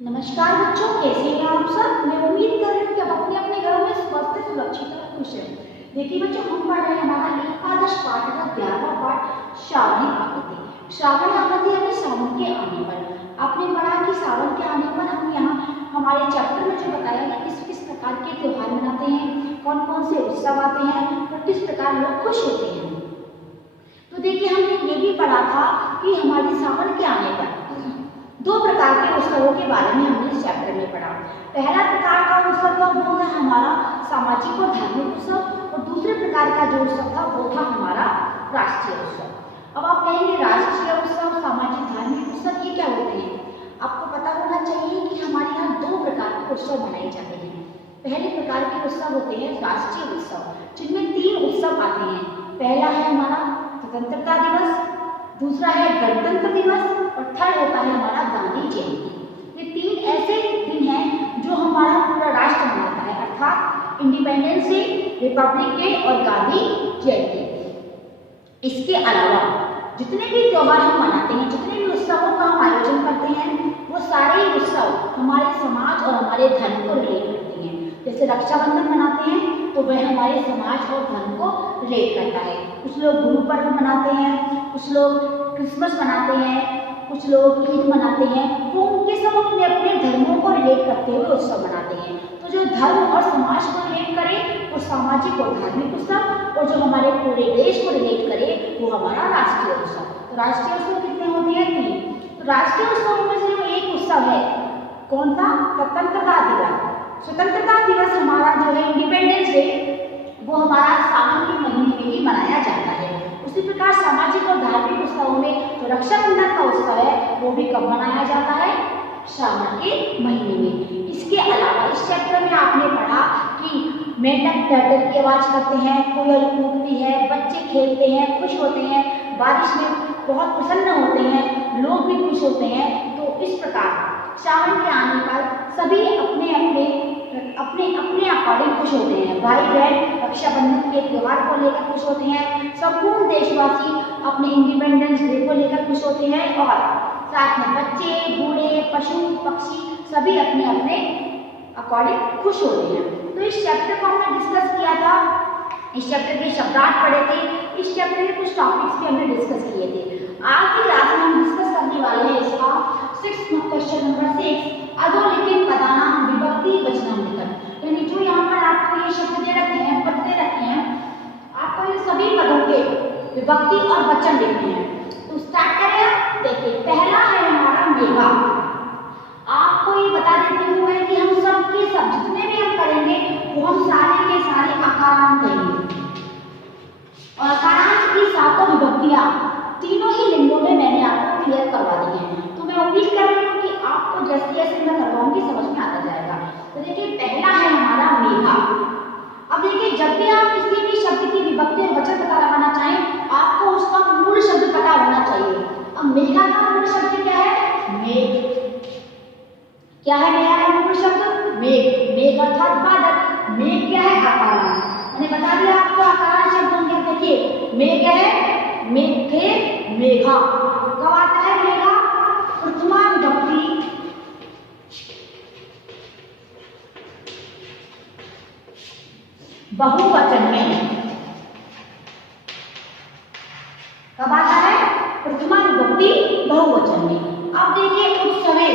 नमस्कार बच्चों, कैसे हैं आप सब। मैं उम्मीद कर रही हूँ कि आप अपने अपने घरों में स्वस्थ सुरक्षित और खुश हैं। देखिए बच्चों, हम पढ़ रहे हैं हमारा एकादश पाठ का 11वां पाठ श्रावणी आकृति। श्रावणी आकृति यानी सावन के आने पर। आपने पढ़ा कि सावन के आने पर हम यहाँ हमारे चैप्टर में जो बताया गया किस किस प्रकार के त्योहार मनाते हैं, कौन कौन से उत्सव आते हैं और किस प्रकार लोग खुश होते हैं। तो देखिए, हमने ये भी पढ़ा था कि हमारे सावन के आने पर दो प्रकार के उत्सवों के बारे में हमने इस चैप्टर में पढ़ा। पहला प्रकार का उत्सव था वो है हमारा सामाजिक और धार्मिक उत्सव, और दूसरे प्रकार का जो उत्सव था वो था हमारा राष्ट्रीय उत्सव। अब आप कहेंगे राष्ट्रीय उत्सव, सामाजिक, धार्मिक उत्सव ये क्या होते हैं। आपको पता होना चाहिए कि हमारे यहाँ दो प्रकार के उत्सव मनाए जाते हैं। पहले प्रकार के उत्सव होते हैं राष्ट्रीय उत्सव, जिनमें 3 उत्सव आते हैं। पहला है हमारा स्वतंत्रता दिवस, दूसरा है गणतंत्र दिवस और थर्ड होता है हमारा गांधी जयंती। ये 3 ऐसे दिन हैं जो हमारा पूरा राष्ट्र मनाता है, अर्थात इंडिपेंडेंस डे, रिपब्लिक डे और गांधी जयंती। इसके अलावा जितने भी त्योहार हम मनाते हैं, जितने भी उत्सवों का हम आयोजन करते हैं, वो सारे उत्सव हमारे समाज और हमारे धर्म को रिलेट करते हैं। जैसे रक्षाबंधन मनाते हैं तो वह हमारे समाज और धर्म को रिलेट करता है। कुछ लोग गुरु पर्व मनाते हैं, कुछ लोग क्रिसमस मनाते हैं, कुछ लोग ईद मनाते हैं। वो उनके सब अपने अपने धर्मों को रिलेट करते हुए उत्सव मनाते हैं। तो जो धर्म और समाज को रिलेट करे वो सामाजिक और धार्मिक उत्सव, और जो हमारे पूरे देश को रिलेट करे वो हमारा राष्ट्रीय उत्सव। तो राष्ट्रीय उत्सव कितने होते हैं? 3। तो राष्ट्रीय उत्सव में से जो एक उत्सव है कौन सा? स्वतंत्रता दिवस। स्वतंत्रता दिवस हमारा जो है इंडिपेंडेंस डे, वो हमारा सावन के महीने में ही मनाया जाता है। उसी प्रकार सामाजिक और धार्मिक उत्सवों में जो रक्षाबंधन का उत्सव है वो भी कब मनाया जाता है? श्रावण के महीने में। इसके अलावा इस चैप्टर में आपने पढ़ा कि मेंढक टर्टल की आवाज करते हैं, कोयल कूकती है, बच्चे खेलते हैं, खुश होते हैं, बारिश में बहुत प्रसन्न होते हैं, लोग भी खुश होते हैं। तो इस प्रकार श्रावण के आने पर सभी अपने अकॉर्डिंग खुश होते हैं। भाई बहन रक्षाबंधन के त्यौहार को लेकर खुश होते हैं, संपूर्ण देशवासी अपने इंडिपेंडेंस डे को लेकर खुश होते हैं, और साथ में बच्चे, बूढ़े, पशु पक्षी सभी अपने अपने अकॉर्डिंग खुश होते हैं। तो इस चैप्टर को हमने डिस्कस किया था, इस चैप्टर के शब्दार्थ पढ़े थे, इस चैप्टर के कुछ टॉपिक्स भी हमने डिस्कस किए थे। आज की क्लास में हम डिस्कस करने वाले हैं इसका 6th क्वेश्चन नंबर 6, अधोलिखित पदानाम विभक्ति वचनान्वितम। यानी जो यहाँ पर आपको ये शब्द दे रखे हैं, पद दे रखे हैं, आपको ये सभी पदों के विभक्ति और वचन लिखने हैं। तो स्टार्ट करें। देखिए, पहला है हमारा मेघा। आपको ये बता देती हूँ कि हम सब के सब जितने भी हम करेंगे वो हम सारे के सारे अकारांत करेंगे, और अकारांत की 7 विभक्तियां तीनों ही लिंगों में मैंने आपको क्लियर करवा दी है। तो मैं उम्मीद कर रही हूँ कि आपको जैसे जैसे मैं करवाऊंगी समझ में आता जाएगा। तो देखिए, पहला है हमारा मेघा। अब देखिए, जब भी आप किसी भी शब्द की विभक्ति और वचन पता लगाना चाहें, आपको उसका मूल शब्द पता होना चाहिए। अब मेघा का मूल शब्द क्या है? मेघ। क्या है मेघा का मूल शब्द? मेघ। मेघ अर्थात बादल। मेघ क्या है? अकारांत। मैंने बता दिया आपको अकारांत शब्द होंगे। देखिए, मेघ है, मेघ थे, मेघा। कब आता है मेघा? प्रथमा विभक्ति बहुवचन में। कब आता है? प्रथमा विभक्ति बहुवचन में। अब देखिए, उत्सवे,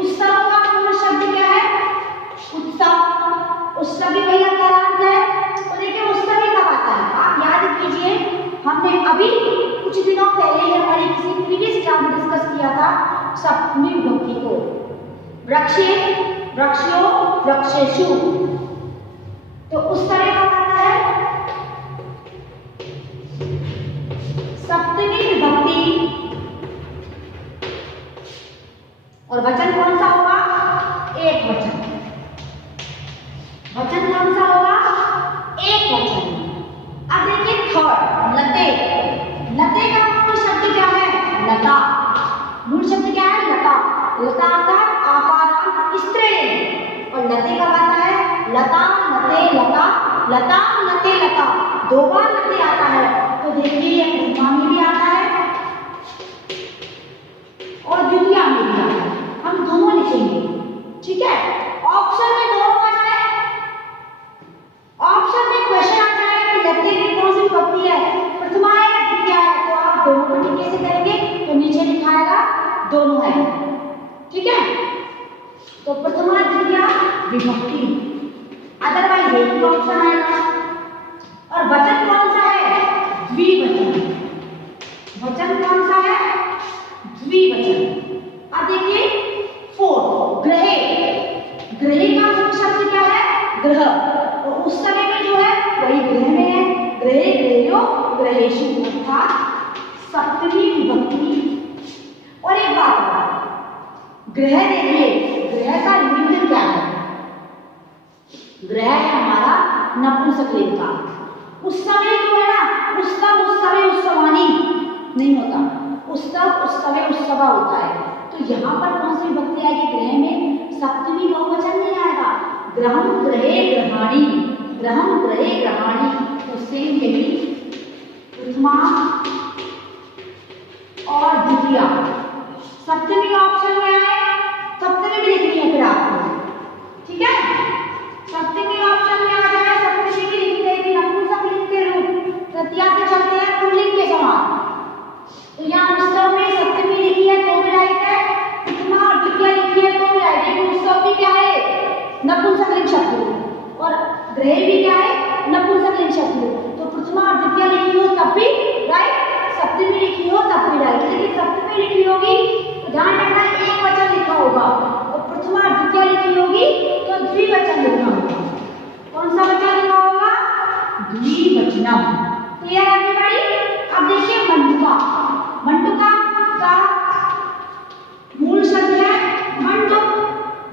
उत्सव का पूर्ण शब्द क्या है? उत्सव। उत्सव भी वही अकारांत है। तो देखिए, उत्सव कब आता है? आप याद कीजिए, हमने अभी कुछ दिनों पहले हमारी किसी प्रीवियस क्लास में डिस्कस किया था सप्तमी विभक्ति को। वृक्षे, वृक्षो, वृक्षेषु। तो उस तरह का आता है सप्तमी विभक्ति, और वचन कौन सा होगा? एक वचन। वचन कौन सा होगा? एक वचन। अब देखिए, थर्ड लते। लते का मूल शब्द क्या है? लता। मूल शब्द क्या है? लता। लता अर्थात आकारांत स्त्रीलिंग। और लते कब आता है? लता, लते, लता, लता, लते, लता। 2 बार लते आता है। तो देखिए, प्रथमा में भी आता है और द्वितीया में भी आता है। हम दोनों लिखेंगे। ग्रह देखिए, ग्रह का लिंग क्या है? ग्रह है हमारा नपुंसकलिंग का। उस समय जो है ना, उत्सव उस समय उत्सवानी नहीं होता, उत्सव उस समय उत्सवा होता है। तो यहाँ पर कौन सी विभक्ति आएगी? ग्रह में सप्तमी बहुवचन नहीं आएगा। ग्रहम ग्रहे ग्रहाणी, ग्रहम ग्रहे ग्रहाणी, उससे यही प्रथमा और द्वितीया। सप्तमी ऑप्शन में आए, सप्तमी भी लिखनी है फिर आपको, ठीक है? सप्तमी ऑप्शन में आ जाए, सप्तमी की लिख देगी नपुंसकलिंग के रूप, तृतीया पे चलते हैं पुल्लिंग के समान। तो यहाँ उत्सव में सप्तमी लिखी है तो भी राइट है, प्रथमा और द्वितीया लिखी है तो भी राइट है। उत्सव भी क्या है? नपुंसकलिंग शब्द, और ग्रह भी क्या है? नपुंसकलिंग शब्द। तो प्रथमा और द्वितीया लिखी हो तब भी राइट, सप्तमी लिखी हो तब भी राइट। लेकिन सप्तमी लिखी होगी तो ध्यान रखना एक वचन लिखा होगा, और प्रथमा और द्वितीया लिखी होगी तो द्विवचन लिखना होगा। कौन सा वचन लिखा होगा? द्विवचनम। क्लियर है एवरीबॉडी? अब देखिए मंडूका, मंडूका का मूल शब्द है मंडूक,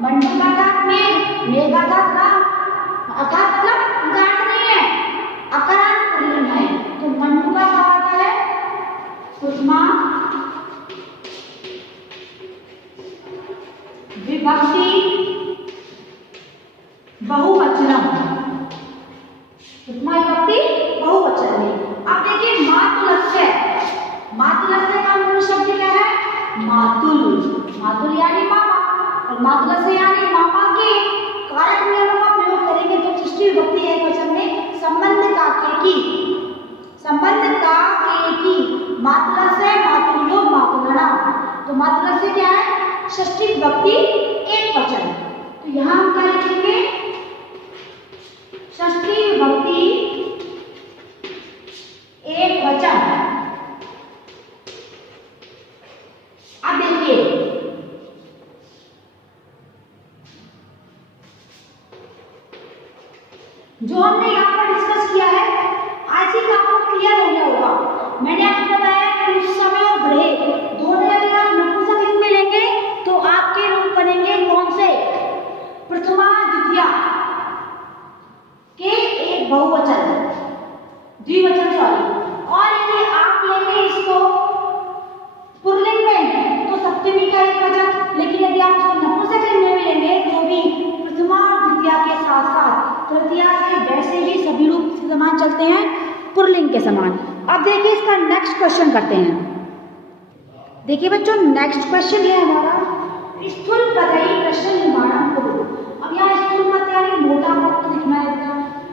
मंडूका का मेघ, मेघा का ग्राम, अर्थात मतलब गांठ नहीं है, अकारांत पुल्लिंग है। तो मंडूका का आता है प्रथमा विभक्ति बहुवचनम, प्रथमा विभक्ति बहुवचन में। अब देखिए मातुलस्य, मातुलस्य का मूल शब्द क्या है? मातुल, मातुल यानी मामा, और मातुलस्य यानी मामा के कारक नियमों का प्रयोग करेंगे तो षष्ठी विभक्ति एकवचन में संबंध का के की, संबंध का के की, मातुलस्य मातुल्यो मातुलना। तो मातुलस्य क्या है? षष्ठी विभक्ति एकवचन। तो यहाँ हम क्या लिखेंगे? षष्ठी विभक्ति एकवचन। अब देखिए जो हमने यहाँ पर डिस्कस किया है, आज ही आपको क्लियर हो गया होगा। मैंने आपको बताया कि उस समय और ग्रह दोनों अगर आप नपुंसकलिंग में लेंगे तो आपके रूप बनेंगे कौन से? प्रथमा द्वितीया के एक बहुवचन, द्विवचन सॉरी। और यदि आप लेंगे इसको पुल्लिंग में तो सप्तमी का एक वचन, लेकिन यदि आप इसको नपुंसकलिंग में भी लेंगे तो भी प्रथमा और द्वितीया के साथ साथ तृतीया से वैसे ही सभी रूप समान चलते हैं, पुल्लिंग के समान। अब देखिए इसका नेक्स्ट क्वेश्चन करते हैं। देखिए बच्चों नेक्स्ट क्वेश्चन है हमारा स्थूल पदई प्रश्न निर्माण करो। अब यहाँ स्थूल पद यानी मोटा पद तो लिखना है,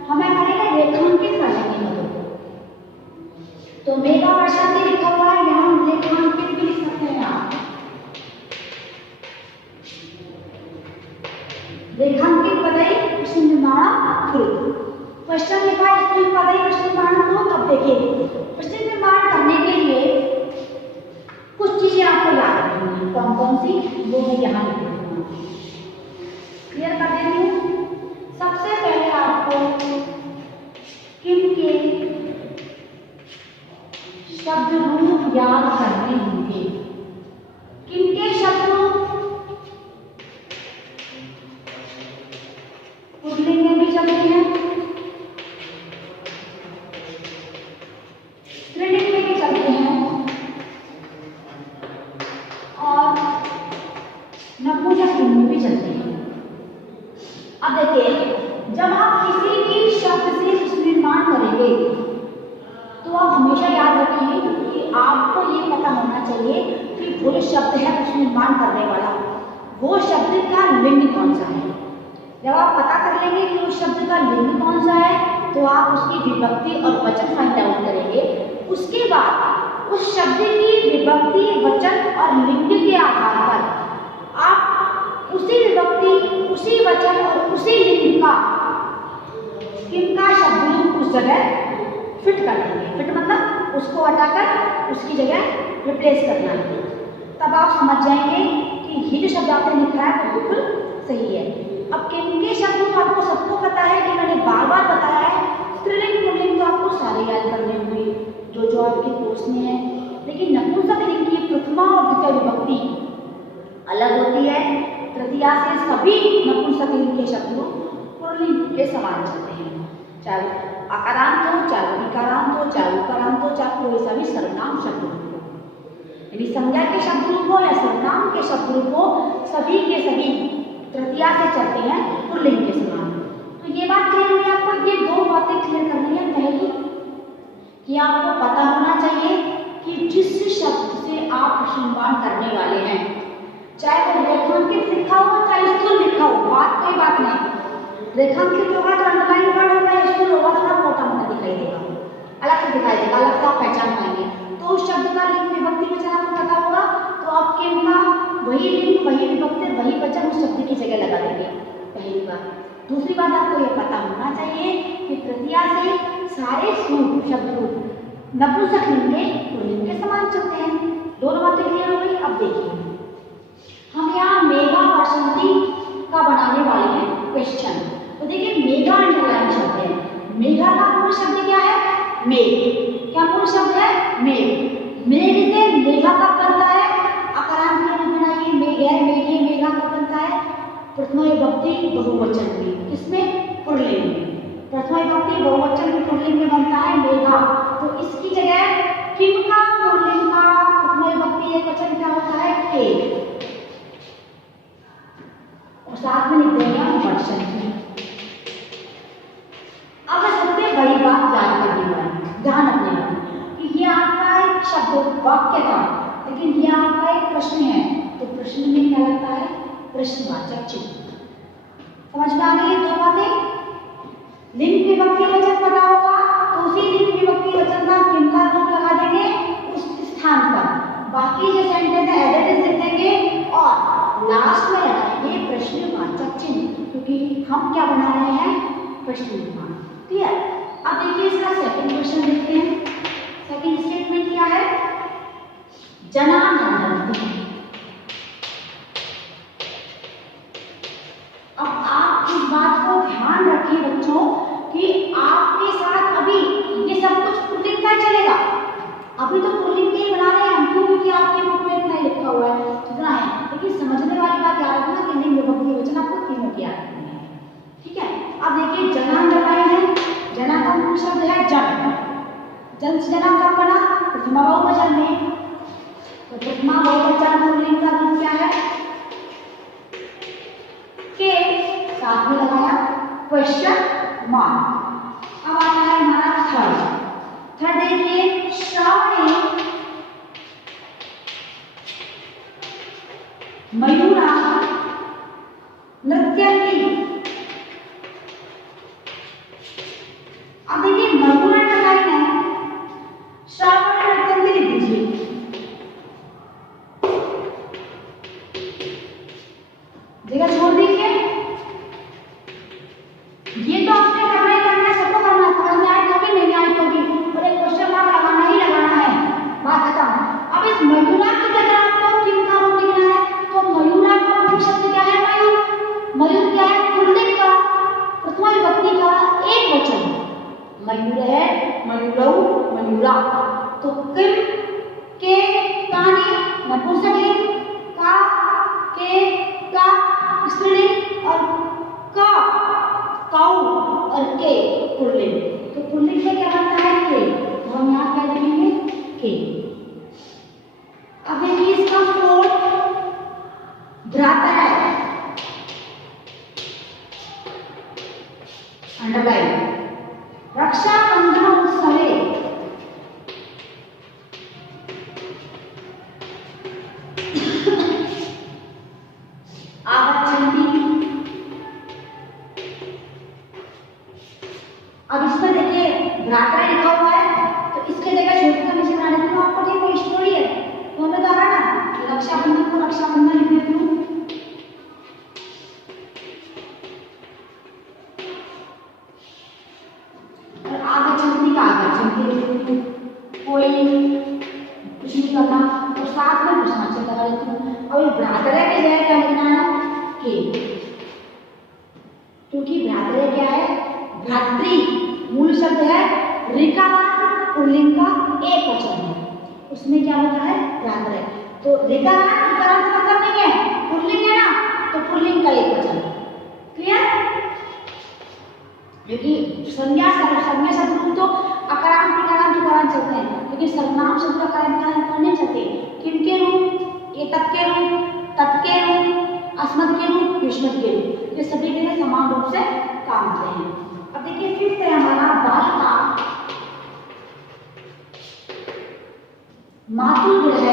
हमें करेगा रेखांकित करने की मदद। तो मेगा वर्षा के लिखा हुआ है, यहाँ हम रेखांकित भी लिख सकते हैं। आप रेखांकित पदई प्रश्न निर्माण करो। क्वेश्चन लिखा है स्थूल पदई प्रश्न निर्माण करो। तब देखिए प्रश्न निर्माण करने के लिए कुछ चीजें आपको याद रखनी है, कौन कौन सी वो मैं यहाँ लिख देती हूँ, क्लियर कर देती हूँ। सबसे पहले आपको किम के शब्द रूप याद करने होंगे। किम के शब्द रूप पुल्लिंग में भी चलते हैं, स्त्रीलिंग में भी चलते हैं, और नपुंसकलिंग में भी चलते हैं। अब देखिए जब आप किसी भी शब्द से कुछ निर्माण करेंगे तो आप हमेशा याद रखिए कि आपको ये पता होना चाहिए कि वो जो शब्द है कुछ निर्माण करने वाला, वो शब्द का लिंग कौन सा है। जब आप पता कर लेंगे कि उस शब्द का लिंग कौन सा है तो आप उसकी विभक्ति और वचन फाइंड आउट करेंगे। उसके बाद उस शब्द की विभक्ति, वचन और लिंग के आधार पर आप उसी विभक्ति, उसी वचन और उसी लिंग का किनका शब्द रूप उस जगह फिट कर देंगे। फिट मतलब उसको हटाकर उसकी जगह रिप्लेस करना है। तब आप समझ जाएंगे कि ये जो शब्द आपने लिखा है वो बिल्कुल सही है। अब किनके शब्द रूप आपको सबको पता है कि मैंने बार बार बताया है। स्त्रीलिंग पुल्लिंग तो आपको सारे याद करने होंगे जो आपके कोर्स में है, लेकिन नपुंसकलिंग की प्रथमा और द्वितीय विभक्ति अलग होती है सभी नपुंसकलिंग के शब्द पुल्लिंग के समान चलते हैं, चाहे अकारांत हो, चाहे विकारांत हो, चाहे उकारांत हो, चाहे कोई सा भी सर्वनाम शब्द रूप हो, यानी संज्ञा के शब्द रूप हो या सर्वनाम के शब्द रूप हो, सभी के सभी तृतीया से चलते हैं पुल्लिंग के समान। तो ये बात क्लियर है आपको, ये दो बातें क्लियर करनी है। पहली कि आपको पता होना चाहिए कि जिस शब्द से आप प्रश्न निर्माण करने वाले हैं, चाहे वो रेखांकित लिखा हो चाहे स्थूल लिखा हो, बात कोई बात नहीं। रेखांकित होगा तो अंडरलाइन वर्ड होगा, स्थूल होगा थोड़ा मोटा मोटा दिखाई देगा, अलग से दिखाई देगा, अलग से आप पहचान पाएंगे। तो उस शब्द का लिंग विभक्ति वचन आपको पता होगा तो आपके उनका वही लिंग वही विभक्ति वही वचन उस शब्द की जगह लगा देंगे, पहली बात। दूसरी बात आपको ये पता होना चाहिए कि तृतीया से सारे शब्द रूप नपुंसकलिंग के पुल्लिंग के समान चलते हैं। दोनों बातें क्लियर हो गई। अब देखिए हम यहाँ मेघा वर्षंती का बनाने वाले हैं क्वेश्चन। तो देखिए मेघा अंडरलाइन शब्द है, मेघा का मूल शब्द क्या है? मेघ। क्या मूल शब्द है? मेघ। मेघ से मेघा कब बनता है? अकारांत के रूप में बनाइए, मेघ है, मेघे, मेघा कब बनता है? प्रथमा विभक्ति बहुवचन में, किसमें? पुल्लिंग में। प्रथमा विभक्ति बहुवचन में पुल्लिंग में बनता है मेघा। तो इसकी जगह किम का पुल्लिंग का प्रथमा विभक्ति एकवचन क्या होता है? के। और साथ में लिख देंगे हम वर्षंती। अब सबसे बड़ी बात याद करने वाली, ध्यान रखने वाली कि ये आपका एक शब्द वाक्य था, लेकिन ये आपका एक प्रश्न है। तो प्रश्न में क्या लगता है? प्रश्नवाचक चिन्ह। समझ में आ गई दो बातें? लिंग विभक्ति वचन पता होगा तो उसी लिंग विभक्ति वचन का किम का रूप लगा देंगे उस स्थान पर, बाकी जो सेंटेंस है एडिटिव लिख देंगे और लास्ट में लगाएंगे प्रश्नवाचक चिन्ह, क्योंकि हम क्या बना रहे हैं? प्रश्न निर्माण। क्लियर? अब देखिए इसका सेकंड क्वेश्चन देखते हैं। सेकंड स्टेटमेंट क्या है? जना नंदनती। अब आप इस बात को ध्यान रखिए बच्चों कि आपके साथ अभी ये सब कुछ पुल्लिंग का चलेगा, अभी तो पुल्लिंग के ही बना रहे हैं हम, क्यों? क्योंकि आपके बुक में इतना लिखा हुआ है, इतना है। लेकिन समझने वाली बात याद रखना कि लिंग विभक्ति वचन आपको तीनों की याद रखनी है, ठीक है? अब देखिए जना अंडरलाइन है, जना का मूल शब्द है जन। जन से जना कब बना? प्रथमा बहुवचन में। तो प्रथमा बहुवचन पुल्लिंग का रूप क्या है? के। साथ में लगाया क्वेश्चन मार्क। अब आता है हमारा थर्ड। थर्ड देखिए श्रावणी मयूरा नृत्यंती। अब देखिए मयूरा लगाई है, श्रावणी नृत्यंती लिख दीजिए। जगह छोड़ दीजिए। ये तो आपने करना ही करना है, सबको करना है, समझ में आए तो भी नहीं आए तो भी, और एक क्वेश्चन मार्क लगाना ही लगाना है, बात खत्म। अब इस मयूरा की जगह आपको किम का रूप लिखना है, तो मयूरा का मूल शब्द क्या है? मयूर। मयूर क्या है? पुल्लिंग का प्रथमा विभक्ति का एक वचन। मयूर है, मयूरौ, मयूरा। तो किम के कानी नपुंसकलिंग, का के का स्त्रीलिंग और का काउ और के पुल्लिंग। तो पुल्लिंग में क्या बनता है? के। तो हम यहाँ क्या लिखेंगे? के। अब देखिए इसका फोर्थ भ्राता है अंडरलाइन। रक्षाबंधन उत्सवे आगच्छन्ति। अब इसमें देखिए भ्राता लिखा हुआ है, तो इसके जगह छोटे का नीचे बना देती हूँ। आपको ये कोई स्टोरी है तो हमें तो आ रहा ना, रक्षाबंधन को रक्षाबंधन लिख देती हूँ। और आगच्छन्ति का आगच्छन्ति लिख देती हूँ। कोई कुछ नहीं करना, और साथ में प्रश्नवाचक लगा देती हूँ। अब ये भ्राता की जगह क्या लिखना है? के। क्योंकि भ्राता क्या है? भ्रातृ। मूल शब्द है ऋकारांत पुल्लिंग का एक वचन है, उसमें क्या होता है? भ्रातृ। तो ऋकारांत का मतलब नहीं है, पुल्लिंग है ना, तो पुल्लिंग का एक वचन। क्योंकि संज्ञा शब्द तो अकारांत प्रकारांत उकारांत चलते हैं, लेकिन सर्वनाम शब्द अकारांत प्रकारांत नहीं चलते। किनके रूप? एतत् के रूप, तत् के रूप, अस्मत् के रूप, युष्मत् के रूप, ये सभी के लिए समान रूप से काम आते हैं। अब देखिए फिफ्थ है हमारा बालिका मातृगृह,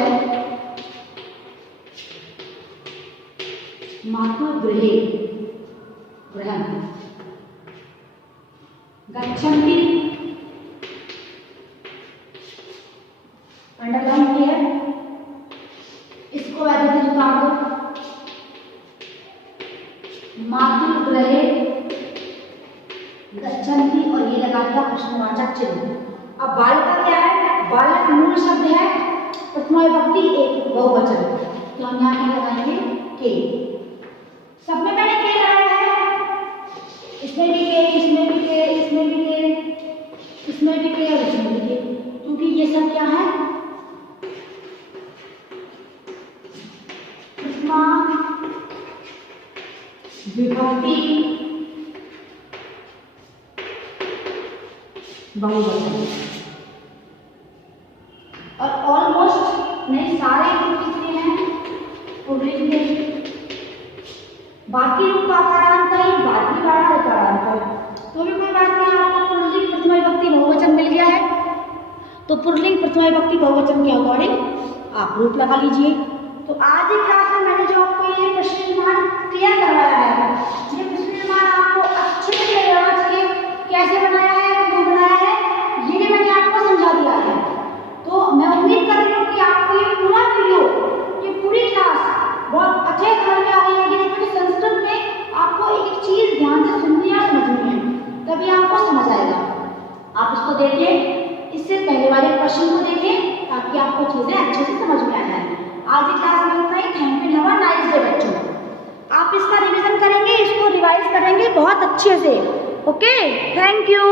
मातृगृहे गृहं गच्छन्ति, अंडरलाइन किया, इसको वैसे भी उतार दो। मातृगृहे गच्छन्ति और ये लगा दिया प्रश्नवाचक चिन्ह। अब बालिका क्या है? बालक मूल शब्द है, प्रथमा विभक्ति एक बहुवचन, तो हम यहाँ पे लगाएंगे के। सब में मैंने के लगाया है, इसमें भी के, इसमें भी के, इसमें भी के, इसमें भी के और इसमें भी के, क्योंकि ये सब क्या है? प्रथमा विभक्ति बहुवचन और ऑलमोस्ट नहीं सारे रूप कितने हैं? पुल्लिंग के, बाकी रूप का अकारांत है, बाकी वाला अकारांत है, तो भी कोई बात नहीं। आपको पुल्लिंग प्रथमा विभक्ति बहुवचन मिल गया है, तो पुल्लिंग प्रथमा विभक्ति बहुवचन के अकॉर्डिंग आप रूप लगा लीजिए। तो आज की क्लास में मैंने जो आपको ये प्रश्न निर्माण क्लियर करवाया है, ये प्रश्न निर्माण आपको अच्छे से क्लियर होना चाहिए। कैसे बनाया है, क्यों बनाया है, ये भी मैंने आपको समझा दिया है। तो मैं उम्मीद कर रही हूँ कि आपको ये पूरा वीडियो, ये पूरी क्लास बहुत अच्छे समझ में आ गई होगी, क्योंकि संस्कृत में आपको एक एक चीज ध्यान से सुननी है, समझनी है, तभी आपको समझ आएगा। आप इसको देखें, इससे पहले वाले क्वेश्चन को देखें, ताकि आपको चीजें अच्छे से समझ में आ जाए। आज की क्लास में इतना ही। Thank you, have a nice day बच्चों। आप इसका रिवीजन करेंगे, इसको रिवाइज करेंगे बहुत अच्छे से। Okay, thank you.